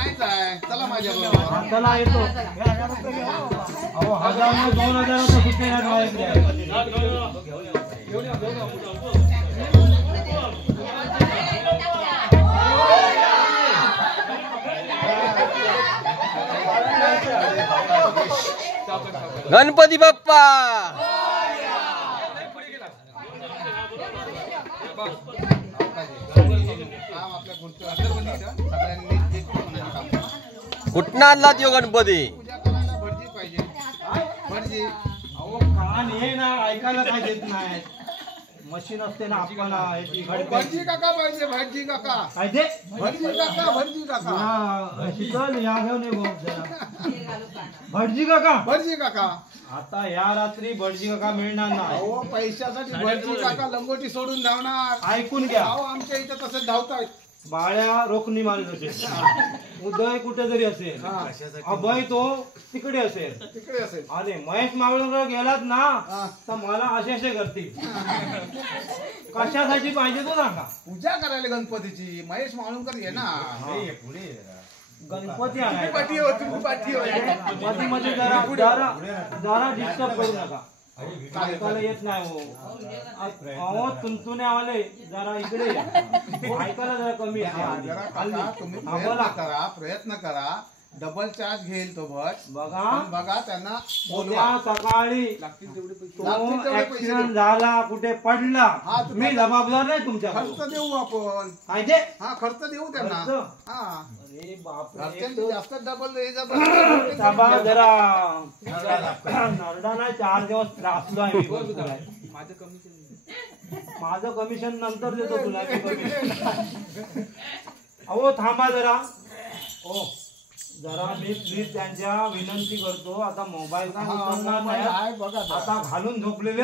आणायचा आहे. चला माझ्या बरोबर. चला येतो. अहो 1000 नाही 2000 सुट्टी गणपती बाप्पा कुठं आणला त्यो गणपती? पूजा करायला भटजी पाहिजे. भटजी अहो कान हे ना ऐकायला काय देत नाही. मशीन असते ना आपण भटजी काका पाहिजे. भटजी काका काय ते भटजी काका. भटजी काका शीतल या घेऊन ये भाऊ जरा. भटजी काका. भटजी काका आता या रात्री भटजी काका मिळणार नाही. अहो पैशासाठी भटजी काका लंगोटी सोडून धावणार. ऐकून घ्या. अहो आमच्या इथं तसं धावतायत. बाळ्या रोखणी माणूस असेल. उदय कुठे जरी असेल. अभय तो तिकडे असेल. तिकडे असेल. अरे महेश मावळकर गेलात ना तर मला असे असे करतील. कशासाठी पाहिजे तो सांगा. पूजा करायला गणपतीची. महेश माळुंकर ये ना. गणपती पाठी हो. तुम्ही पाठी हो. मध्ये मध्ये जरा जरा जरा डिस्टर्ब करू नका. ऐकायला येत नाही हो. अहो तुमतुने आले जरा इकडे या. ऐकायला जरा कमी आहे. जरा काका तुम्ही प्रयत्न करा. डबल चार्ज घेईल तो भट. बघा बघा त्यांना उद्या सकाळी तो ऍक्सिडेंट झाला कुठे पडला मी जबाबदार नाही तुमच्या. खर्च देऊ आपण. काय ते हा खर्च देऊ त्यांना. हा अरे बापरे घरच्यांनी जास्त डबल जरा नरडा नाही 4 दिवस त्रासलो आहे मी. माझं कमिशन नंतर देतो तुला. अहो थांबा जरा. ओ जरा मी प्लीज त्यांच्या विनंती करतो. आता मोबाईल का उचलणार नाही. बघा आता घालून झोपलेले